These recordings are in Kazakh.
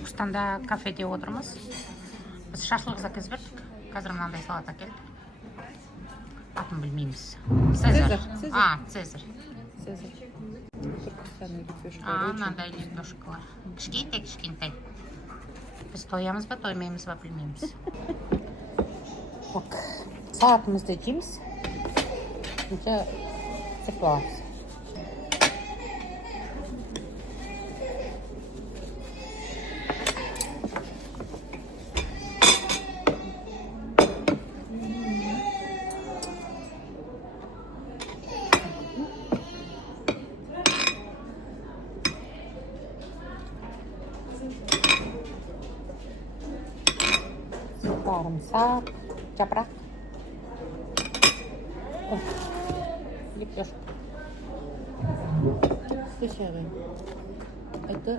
Түркістанда кафеде отырмыз. Біз шашлық заказ бердік. Қазір мынандай салат әкелді. Атын білмейміз. Цезарь. Цезарь. Түркістанның лепешкалары. Мынандай лепешкалар. Кішкентай. Біз тоямыз ба, тоймаймыз ба білмейміз. Салатымызды жейміз. Енді сыпыламыз. Sarımsak, yaprak, лепешка. Это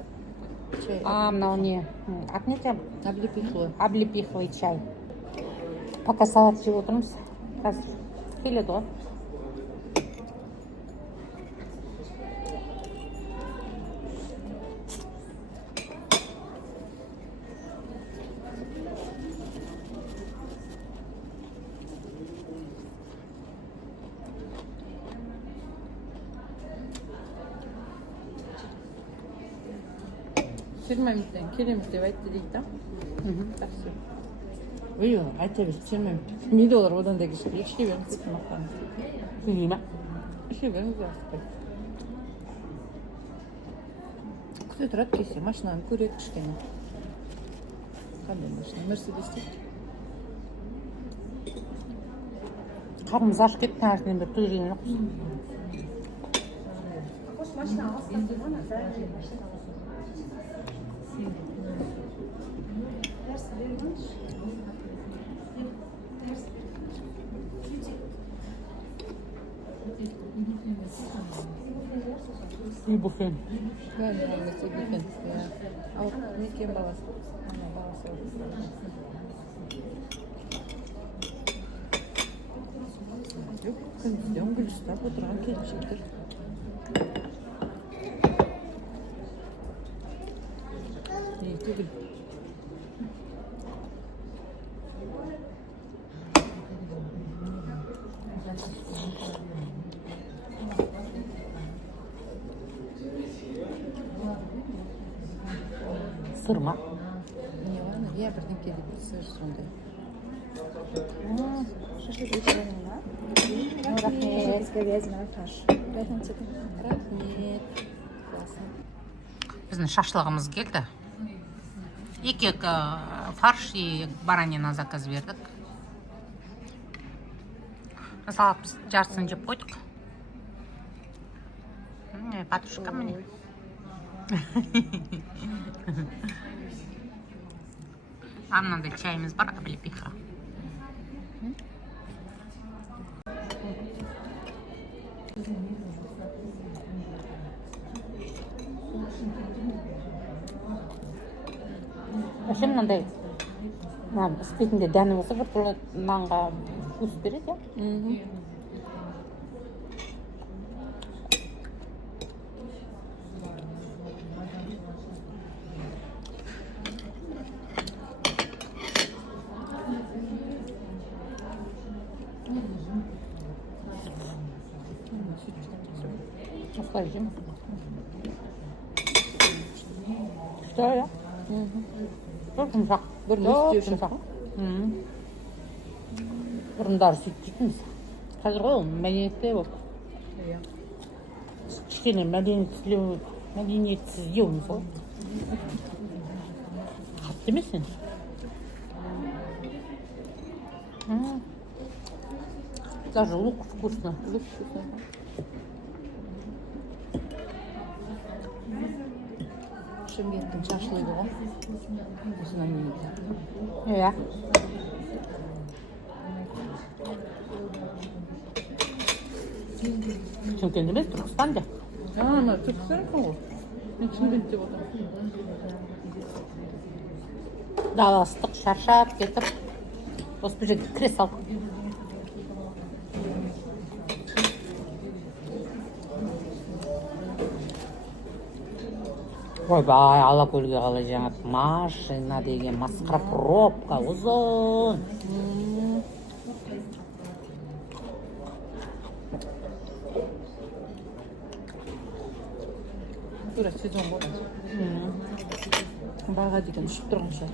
чай. Мынау не? Аты не там? Облепиховый чай. Пока салат жеп отырмыз. Қазір келеді ғой. Керемет деп айтты дейді да. Жақсы. Ой, айта берші, $20 $1 одан да кішкене. Екіге беріңіз деп мақтаны. Білмей ма? Екіге беріңіз асықпайды. Күте тұрады келсе, машинаны көреді кішкене. Қандай машина? Мерседес дейді. Қарымыз ашып кетті, таңертеңнен бері той жеген жоқпыз. Буфен. Буфен. Ал некен баласы? Жоқ, күндізден гүл ұстап отырған келіншектер. Не түгіл. Сыр ма? Не ладно, я бірдеңке деп сыр сондай. Шашлык вечером, да? Рахмет. С говядиной фарш. Рахмет. Классно. Біздің шашлығымыз келді. Екі фарш и баранина заказ бердік. Салат біз жартысын жеп қойдық. Патушка міне. Мынандай чайымыз бар, облепиха. Вообще мынандай істейтінде дәні болса бір нанға вкус береді, иә? Осылай жеймін. Күшті, иә? Бір жұмсақ. жұмсақ. Бұрындары сөйтіп жейтінбіз. Қазір ғой ол мәдениетте болып. Кішкене мәдениетсіз еуіміз ғой. Қатты емес енді. Даже лук вкусно. Шымкенттің шашлығы ғой. Иә. Шымкент емес, Түркістанда. Түркістан ғой. Мен Шымкент деп отырмын. Даластық шаршап кетіп, осы бір жерге кіре салдық. ойбай Алакөлге қалай жаңа машина деген масқара пробка ұзын. тура сезон ғой. Баға деген ұшып тұрған шығар.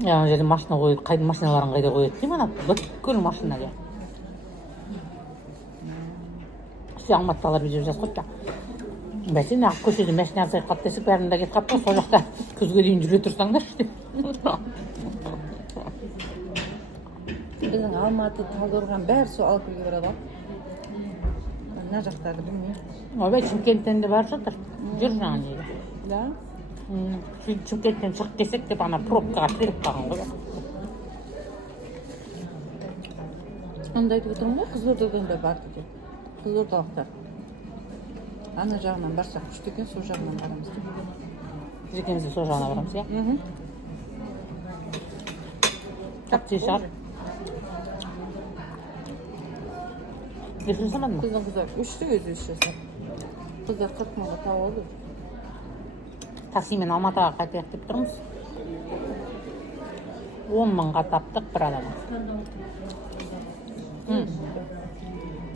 ана жерде машина қойып, машиналарын қайда қояды деймін, ана бүткіл машинаға. Алматыдағылар видео жазып қойыпты. Бәсен ақ көшеде машина азайып қалды десек, бәрінде кетіп қалыпты, сол жақта күзге дейін жүре тұрсаңдаршы деп. Біздің Алматы, Талдықорған бәрі сол Алакөлге барады ғой. Мына жақтарды білмеймін. Ойбай, Шымкенттен де барып жатыр. Жүр жаңа неге. Да? Шымкенттен шығып келсек деп ана пробкаға тіреліп қалған ғой. Онда айтып отырмын ғой, Қызылордадан да барды деп. Қызылордалықтар. Ана жағынан барсақ күшті екен, сол жағынан барамыз деп. Біз екеуміз де сол жағына барамыз, иә? Тапты шығар. Дешін жасамадың ба? Қыздар үшті өзі үш жасап. Қыздар 40 мыңға тауып алды. Таксимен Алматыға қайтайық деп тұрмыз. 10 мыңға таптық бір адамыз.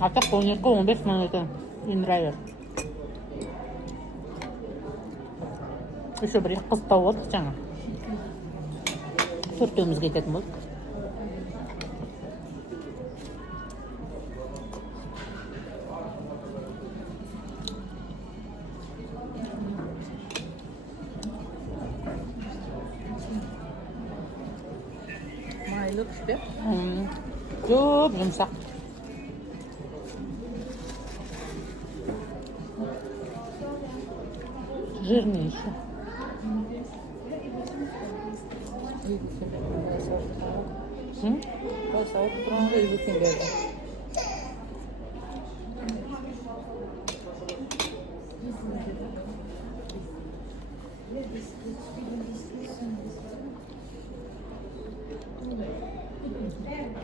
Артық 12-15 мың екен. Индірайыр. Еще бір қыз тауып алдық жаңа. Төртеуміз кететін болдық. Майлы күшті. Көп жұмсақ. Жирный еще. Сауып тұрғанға үйбекен берді.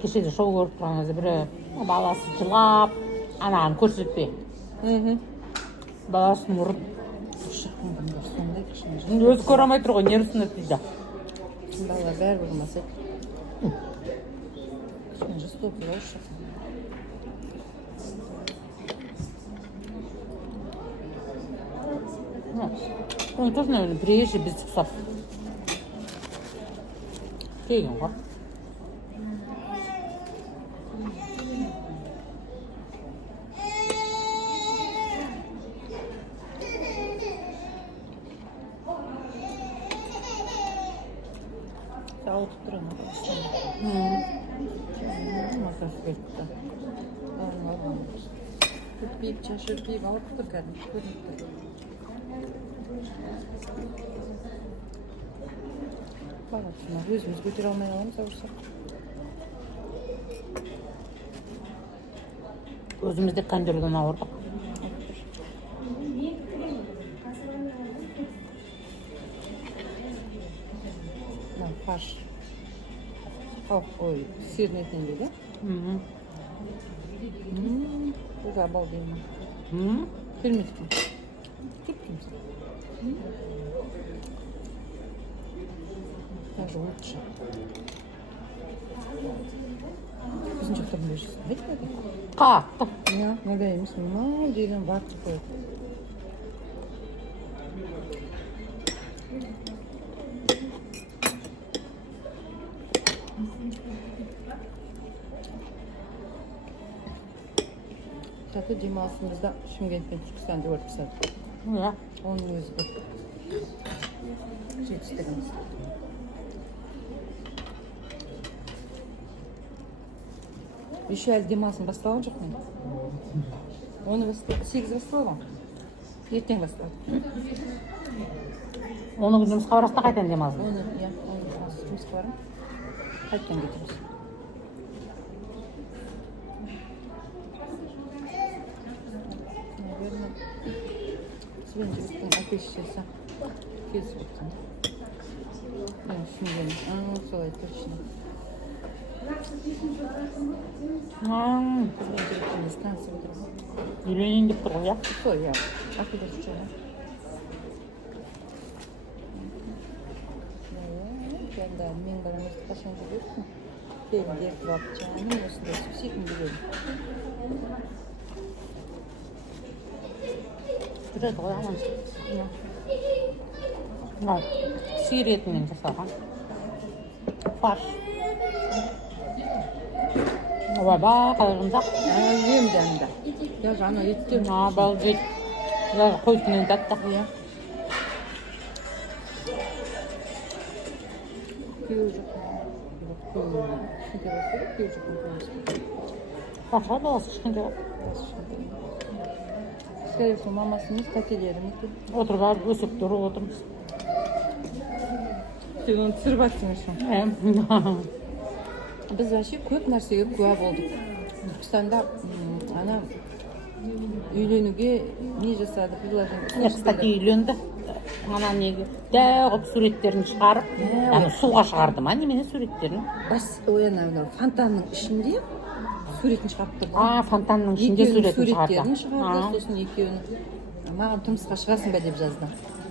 Кешеде шоу көріп тұрған кезде бірі баласы жылап, анағын көрсетпей. Баласын ұрып. Өзі көре алмай тұр ғой, нервісін өтті. Балалар бәрі болмаса. Жестокий лошадь. Он тоже, наверное, приезжий без псов. Тегін ғой. Сауып тұрған. Макас кетті. Күтпейіп, шашырпейіп алып тұр кәдім. Көрініп тұр. Бағатшына өзіміз көтер алмай аламыз ауырсақ. Өзімізде қандерден ауырдық. Фарш. Ой, сырный етінен дейді. Бұл да обалденно. Келмейді. Кеп-кеміз. Даже лучше. Біздің жоқтардың бөлшісін. Айтпады? Қатты. Ja, мынадай емес. Мынау деген ватты қойды. Зато демалысымызда Шымкентпен Түркістанды өткізеді. Иә. Оның өзі де жетістігіміз. Еще әлі демалысым басталған жоқ мен. 8 басталған. Ертең басталды. Оны жұмысқа барасында қайтан демалсын? Оны жұмысқа барам. Қайттан кетеміз. Наверное, сен жігіттің әке-шешесі келісіп отырған. Мен түсінгенім. Солай точно. Қызбен жігіттің танысып отырмыз. Үйленейін деп тұр ғой, иә? Сол, иә. Ақылды жүрген. Енді мен балам өстіп қашан жүресің? Белін дертіп алып жаным осындай сүйсетін білем. Жүреді ғой, аман. Сиыр етінен жасалған. Фарш. Ойбай, қалай жұмсақ. Ем жанында. Даже ана еттен. Обалдеть. Даже қойсынен тәтті. Иә. Күйеу жоқ. Күйеу жоқ. Паша баласы кішкентай. Скорее всего, мамасы емес, тәтелері ме екен? Отырып алып өсіп тұрып отырмыз. Сен оны түсіріп жатсың үшін. Біз вообще көп нәрсеге куә болдық. Түркістанда ана үйленуге не жасады, предложение. Кстати, үйленді. Ана неге дәу қылып суреттерін шығарып, суға шығарды ма немене суреттерін? Ана фонтанның ішінде суретін шығарып тұрды. Фонтанның ішінде суретін шығарды. Суреттерін шығарды, сосын екеуінің маған тұрмысқа шығасың ба деп жазды.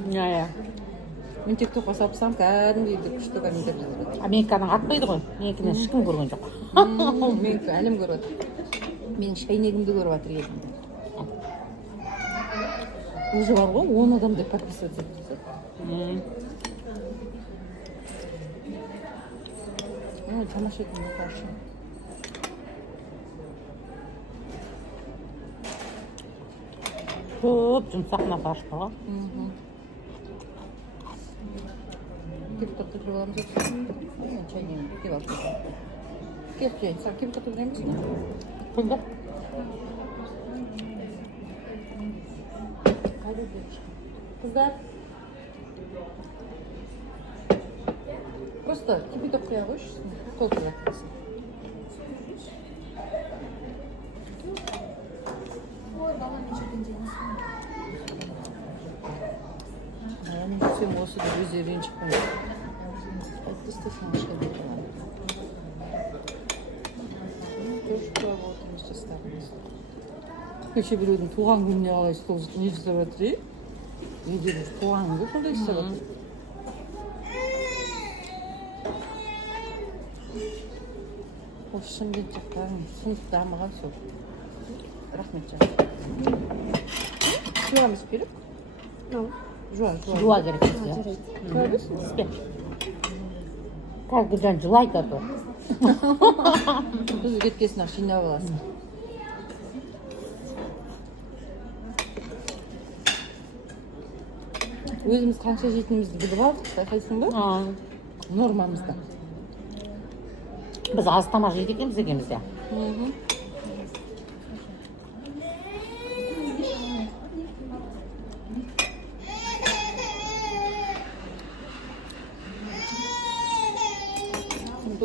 Иә. Мен тиктокқа салып салсам, кәдімгідей күшті комментарий жазып. Менікінің атпайды ғой. Менікінен ешкім көрген жоқ. Менікі әлім көріп отыр. Менің шайнегімді көріп отыр едім. Уже бар ғой, 10 адамдай подписываться етті. Тамаша екен, хорошо. Көп жұмсақ фарш бар ғой. Кепка кіріп аламыз өтсін. Чайнегімді кеп алып кетті. Кеп жайын, саған кепка тұрамыз ба? Күлді. Қыздар. Просто кипяток құя қойшы үстіне. Толтырып жатқасын. Мен сөйім осы да өздері ренжіп қойды. Айтты істесін ашқа берді. Көрші құя отырмыз жастарымыз. Кеше біреудің туған күніне қалай стол не жасап жатыр, е? Егер туған күнге сондай жасап жатыр. Ол Шымкент жақтарын сынып дамыған сол. Рахмет жаным. Жуамыз керек? Жуа керек бізде. Көресің? Каждый жан жылайды а то. Біз кеткесін ақ жинап аласың. Өзіміз қанша жейтінімізді біліп алдық, байқайсың ба? Нормамызда. Біз аз тамақ жейді екенбіз екенбізде.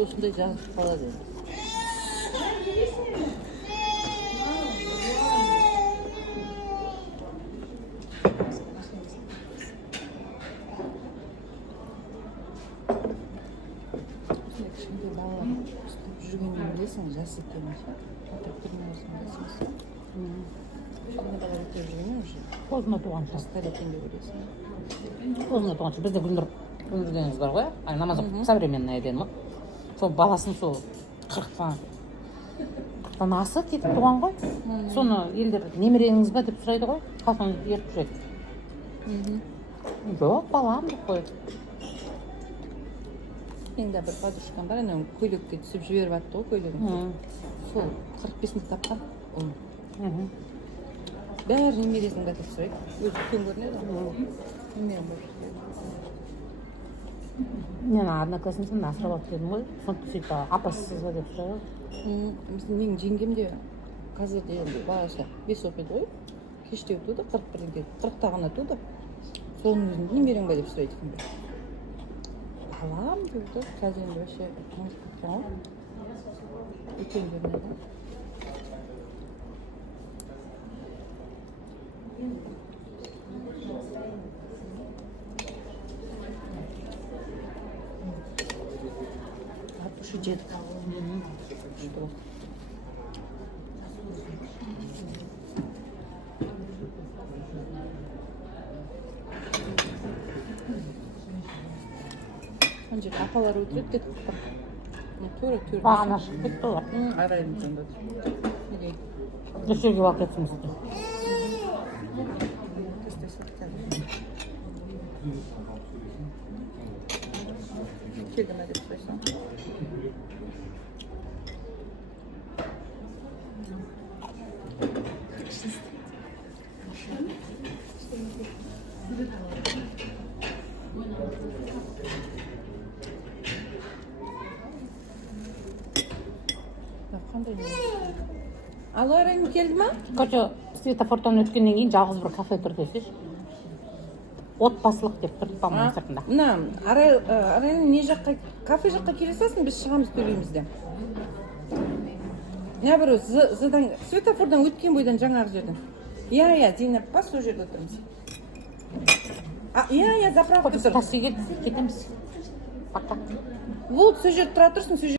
Осындай жазып қалады. Кішкентай балалар жүргеннен білесің, жас екенін ше. Отырып тұрмын осында жасымызда. Кішкентай балалар өтіп жүргеннен уже. Қозына туғанша. Жастар екен деп ойлайсың. Қозына туғанша. Бізде Гүлнұрденіміз бар ғой. Намаз оқып современный еден ғой. Сол баласын сол 40-тан асы кетіп туған ғой. Соны елдер немереңіз ба деп сұрайды ғой. Қасынан ертіп жүреді. Жоқ, балам деп қойды. Енді бір подружкам бар, анау көйлекке түсіп жіберіп атты ғой көйлегін. Сол 45-ні тапқан. Бәрі немересін бәтіп сұрайды. Өзі үлкен көрінеді. Немерем болып жүреді. Мен одноклассницамды асырап алып дедім ғой. Сондықтан сөйтіп апасыз ба деп сұрайды. Менің жеңгем де қазір де баласы 5 оқиды ғой. Кеште туды, 41-де, 40-та ғана туды. Соның өзінде немерең ба деп сұрайды екен. Балам дейді, қазір енді вообще таңыз кеткен ғой. Үлкен көрінеді. Уже жедік. Что? ана жерде апалар өтіреді кетіп тұр. Тура тура. Бағана шығып кетті олар. Арайым сонда. Неге? Осы жерге алып кетсін сізді. Келді ме деп сұрайсың? Қандай не? Алло, Арайым келді ма? Короче, светофордан өткеннен кейін жалғыз бір кафе тұр десеш. Отбасылық деп тұр помойның сыртында. Мына Арайым не жаққа, кафе жаққа келе салсын, біз шығамыз төлейміз де. Не бір зыдан, светофордан өткен бойдан жаңағы жерден. Иә, Зейнеп па, сол жерде отырмыз. Иә, заправка тұр. Таксиге кетеміз. Пока. Вот, сол жерде тұра тұрсын, сол жерде.